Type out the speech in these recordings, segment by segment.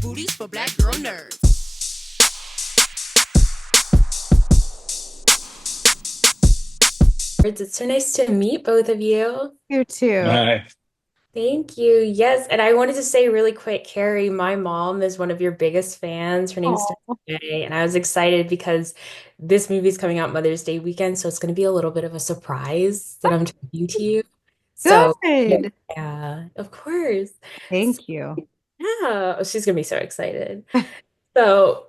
booties for black girl nerds. It's so nice to meet both of you. You too. Nice. Thank you. Yes, and I wanted to say really quick, Carrie, my mom is one of your biggest fans. Her name's Oh, Stephanie, and I was excited because this movie's coming out Mother's Day weekend, so it's going to be a little bit of a surprise that I'm taking to you. So, good. yeah, of course. So, Thank you. yeah, she's going to be so excited. So,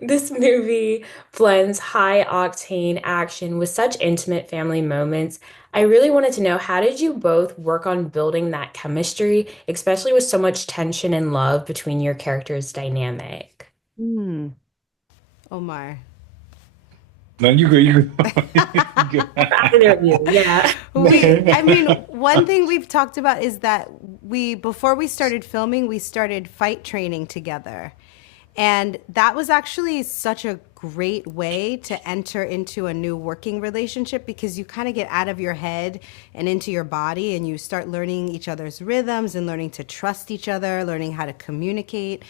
this movie blends high octane action with such intimate family moments. I really wanted to know, how did you both work on building that chemistry, especially with so much tension and love between your characters' dynamic? Hmm. Omar. No, you go. You Either of you, yeah. I mean, one thing we've talked about is that before we started filming, we started fight training together. And that was actually such a great way to enter into a new working relationship because you kind of get out of your head and into your body and you start learning each other's rhythms and learning to trust each other, learning how to communicate.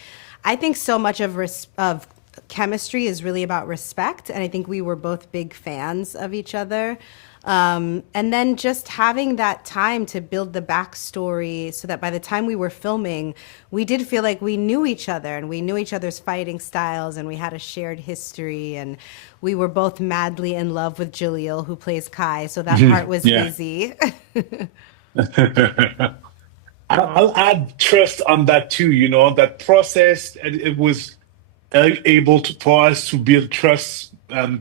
I think so much of chemistry is really about respect. And I think we were both big fans of each other. And then just having that time to build the backstory so that by the time we were filming, we did feel like we knew each other and we knew each other's fighting styles and we had a shared history and we were both madly in love with Jaleel, who plays Kai. So that part was Yeah. easy. I'll add trust on that too, that process, and it was able to for us to build trust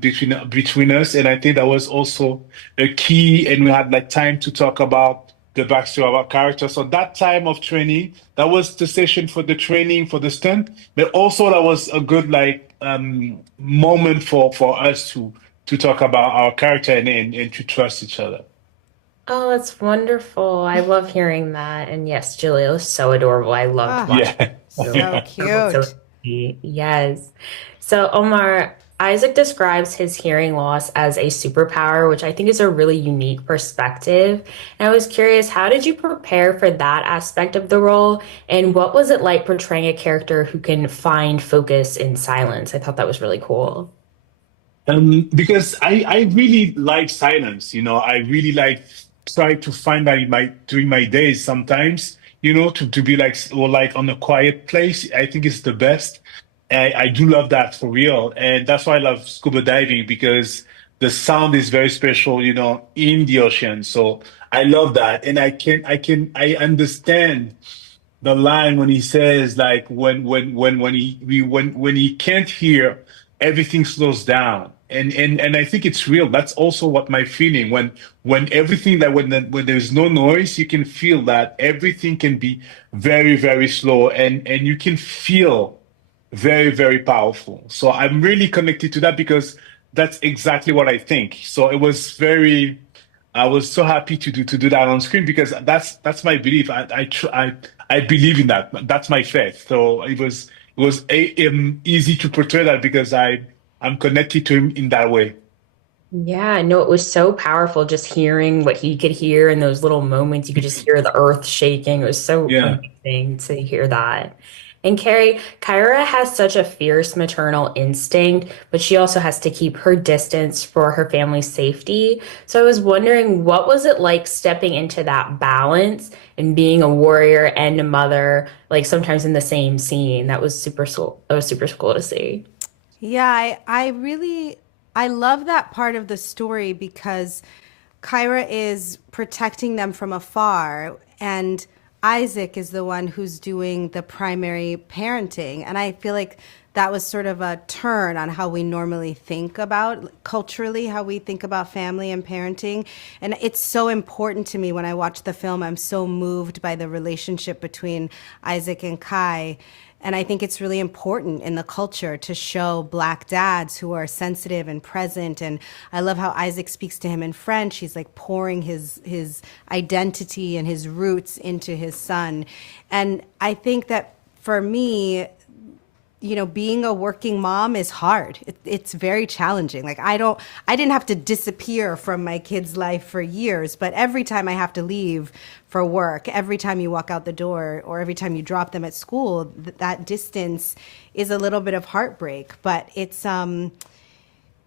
between us, and I think that was also a key. And we had like time to talk about the backstory of our character. So that time of training, that was the session for the training for the stunt, but also that was a good like moment for us to talk about our character and to trust each other. Oh, that's wonderful. I love hearing that. And yes, Julia is so adorable. I loved Ah, watching Yeah. you. so So cute. sweet. Yes. So, Omar, Isaac describes his hearing loss as a superpower, which I think is a really unique perspective. And I was curious, how did you prepare for that aspect of the role? And what was it like portraying a character who can find focus in silence? I thought that was really cool. Because I really like silence, I really like try to find that in my during my days sometimes, to be like or like on a quiet place. I think it's the best. I do love that for real. And that's why I love scuba diving because the sound is very special, in the ocean. So I love that. And I understand the line when he says like when he can't hear, everything slows down, and I think it's real. That's also what my feeling when everything that when there's no noise, you can feel that everything can be very very slow, and you can feel very very powerful. So I'm really connected to that because that's exactly what I think. So it was very I was so happy to do that on screen because that's my belief. I believe in that. That's my faith. So it was easy to portray that because I'm connected to him in that way. Yeah, no, it was so powerful just hearing what he could hear in those little moments. You could just hear the earth shaking. It was so Yeah. amazing to hear that. And Carrie, Kyrah has such a fierce maternal instinct, but she also has to keep her distance for her family's safety. So I was wondering, what was it like stepping into that balance and being a warrior and a mother, like sometimes in the same scene? That was super cool. That was super cool to see. Yeah, I really I love that part of the story because Kyra is protecting them from afar and Isaac is the one who's doing the primary parenting. And I feel like that was sort of a turn on how we normally think about culturally, how we think about family and parenting. And it's so important to me when I watch the film. I'm so moved by the relationship between Isaac and Kai. And I think it's really important in the culture to show black dads who are sensitive and present. And I love how Isaac speaks to him in French. He's like pouring his identity and his roots into his son. And I think that for me, being a working mom is hard. It's very challenging. Like I didn't have to disappear from my kid's life for years, but every time I have to leave for work, every time you walk out the door or every time you drop them at school, that distance is a little bit of heartbreak, but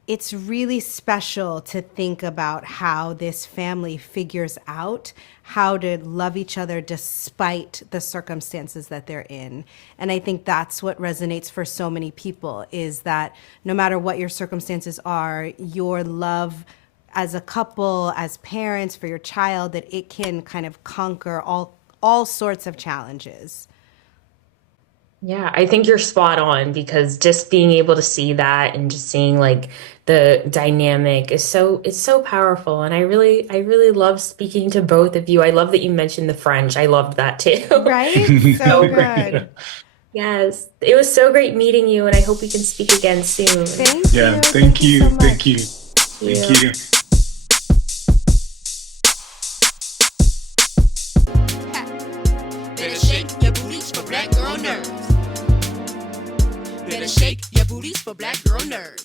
it's really special to think about how this family figures out how to love each other despite the circumstances that they're in. And I think that's what resonates for so many people, is that no matter what your circumstances are, your love as a couple, as parents for your child, that it can kind of conquer all sorts of challenges. Yeah, I think you're spot on because just being able to see that and just seeing like the dynamic is it's so powerful. And I really love speaking to both of you. I love that you mentioned the French. I loved that too. Right? So good. Yes, it was so great meeting you, and I hope we can speak again soon. Thank Yeah, you. thank you, so much. thank you, You. thank you. Better shake your booties for black girl nerves. Better shake your booties for black girl nerves.